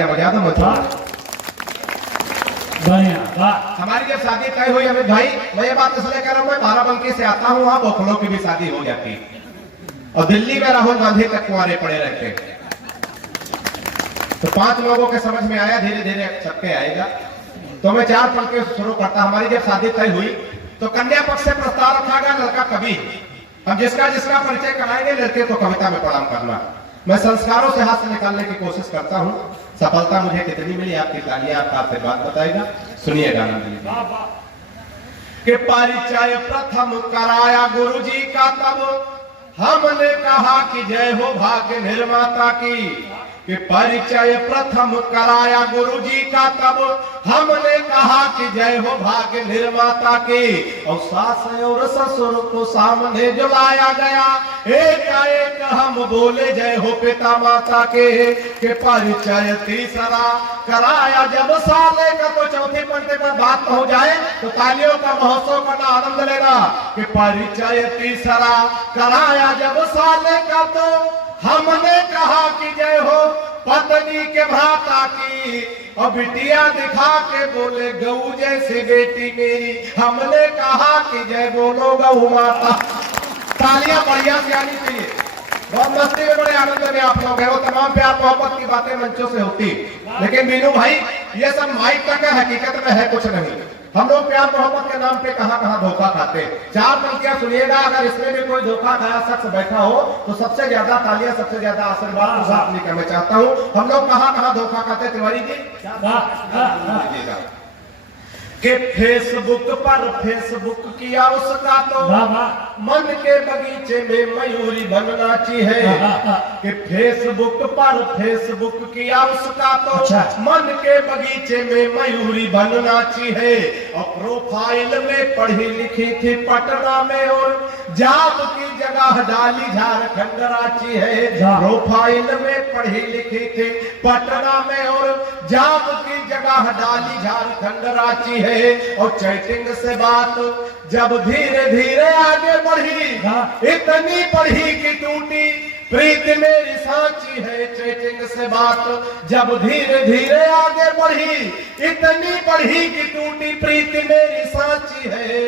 तालियां बजा दो मुझे। हमारी जब शादी तय हुई अमित भाई, मैं ये बात इसलिए कह रहा हूँ, मैं बाराबंकी से आता हूँ, वहां बोखलों की भी शादी हो जाती और दिल्ली में राहुल गांधी तक कुंवारे पड़े रहते। तो 5 लोगों के समझ में आया, धीरे धीरे सबके आएगा। तो मैं 4 पंक्तियों से शुरू करता। हमारी जब शादी तय हुई तो कन्या पक्ष से प्रस्ताव रखा गया, लड़का कवि। अब जिसका जिसका परिचय कराएंगे, लड़के को कविता में प्रणाम करना। मैं संस्कारों से हाथ से निकालने की कोशिश करता हूँ। सफलता मुझे कितनी मिली, आपकी तालियां आपका आशीर्वाद बताएगा। सुनिए गाना के परिचय प्रथम कराया गुरुजी का, तब हमने कहा कि जय हो भाग्य निर्माता की। कि परिचय प्रथम कराया गुरुजी का, तब हमने कहा कि जय हो भाग्य निर्माता की। और सास और ससुर को सामने जो लाया गया, एक हम बोले जय हो पिता माता के। कि परिचय तीसरा कराया जब साले का, तो चौथी पंक्ति पर बात हो जाए तो तालियों का महोत्सव करना, आनंद लेना। कि परिचय तीसरा कराया जब साले का, तो हमने कहा कि जय हो पत्नी के भ्राता की। और बिटिया दिखा के बोले गऊ जैसी बेटी मेरी, हमने कहा कि जय बोलो गऊ माता। तालियां बढ़िया से आनी चाहिए। बहुत मस्ती में, बड़े आनंद में आप लोग हैं। वो तमाम प्यार मोहब्बत की बातें मंचों से होती, लेकिन बीनू भाई ये सब माइक तक है, हकीकत में है कुछ नहीं। हम लोग प्यार मोहब्बत के नाम पे कहां धोखा खाते। 4 पंक्तियां सुनिएगा, अगर इसमें भी कोई धोखा खाया शख्स बैठा हो तो सबसे ज्यादा तालियां, सबसे ज्यादा आशीर्वाद उसे अपनी करना चाहता हूं। हम लोग कहां धोखा खाते तिवारी जी? कि फेसबुक पर फेसबुक किया उसका, तो मन के बगीचे में मयूरी बनना चाहिए। कि फेसबुक पर फेसबुक किया उसका, तो मन के बगीचे में मयूरी बनना चाहिए। और प्रोफाइल में पढ़ी लिखी थी पटना में, और जॉब की जगह डाली झारखंड रांची है। प्रोफाइल में पढ़ी लिखी थी पटना में, और जॉब की जगह डाली झारखंड रांची है। और चैटिंग से बात जब धीरे धीरे आगे बढ़ी, इतनी बढ़ी कि टूटी प्रीत मेरी साची है। चैटिंग से बात जब धीरे धीरे आगे बढ़ी, इतनी बढ़ी कि टूटी प्रीत मेरी साची है।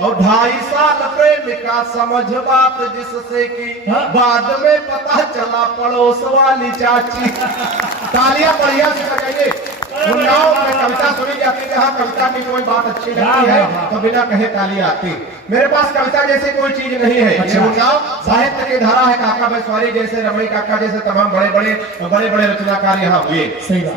और 2.5 साल प्रेमिका समझ बात जिससे कि बाद में पता चला पड़ोस वाली चाची। तालियां बढ़िया से बजाइए। उन्नाव में कविता सुनी जाती, जहाँ कविता की कोई बात अच्छी लगती है तो बिना कहे ताली आती। मेरे पास कविता जैसी कोई चीज नहीं है। उन्नाव साहित्य की धारा है। काका बैसवारी जैसे, रमई काका जैसे तमाम बड़े बड़े रचनाकार यहाँ हुए।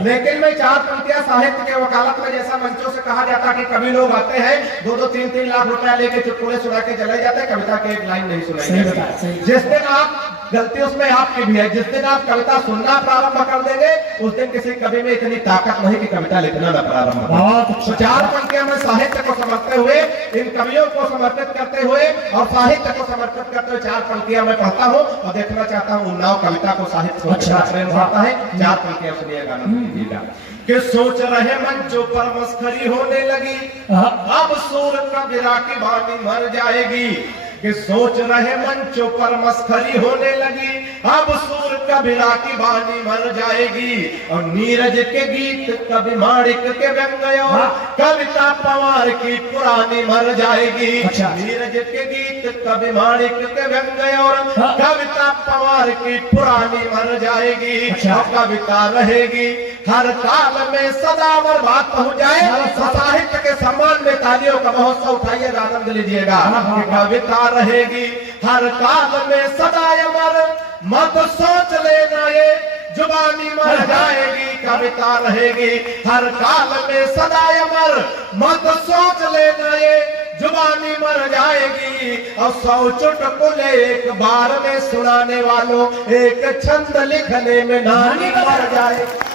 लेकिन मैं 4 पंक्तियां साहित्य के वकालत में, जैसा मंचों से कहा जाता कि कभी लोग आते हैं 2-2, 3-3 लाख रुपया लेके चुटकुले सुना के चले जाते हैं, कविता की एक लाइन नहीं सुनाई। जिस दिन आप गलती उसमें आपकी भी है, जिस दिन आप कविता सुनना प्रारंभ कर देंगे, उस दिन किसी कवि में इतनी ताकत नहीं कि कविता लिखना न प्रारंभ हो। तो 4 पंक्तियां में साहित्य को समझते हुए, इन कवियों को समर्पित करते हुए और साहित्य को समर्पित करते हुए 4 पंक्तियां मैं पढ़ता हूँ और देखना चाहता हूँ उन्नाव कविता को साहित्य को प्रेम होता है। 4 पंक्तियां सुनिएगा, कि सोच रहे मंचों पर मस्खरी होने लगी, अब सूर कबीरा की वाणी मर जाएगी। कि सोच रहे मंचों पर मस्खरी होने लगी, अब सूर कबीरा की वाणी मर जाएगी। और नीरज के गीत कवि माणिक के व्यंग, और कविता पवार की पुरानी मर जाएगी। नीरज के गीत कवि माणिक के व्यंग, और कविता पवार की पुरानी मर जाएगी। कविता रहेगी हर काल में सदा। अमर बात पहुंच जाए तो साहित्य के सम्मान में तालियों का महोत्सव उठाइएगा, आनंद लीजिएगा। कविता रहेगी हर काल में सदा अमर, मत सोच लेना ये जुबानी मर जाएगी। कविता रहेगी हर काल में सदा अमर, मत सोच लेना ये जुबानी मर जाएगी। और 100 चुटकुले एक बार में सुनाने वालों, एक छंद लिखने में नानी मर जाएगी।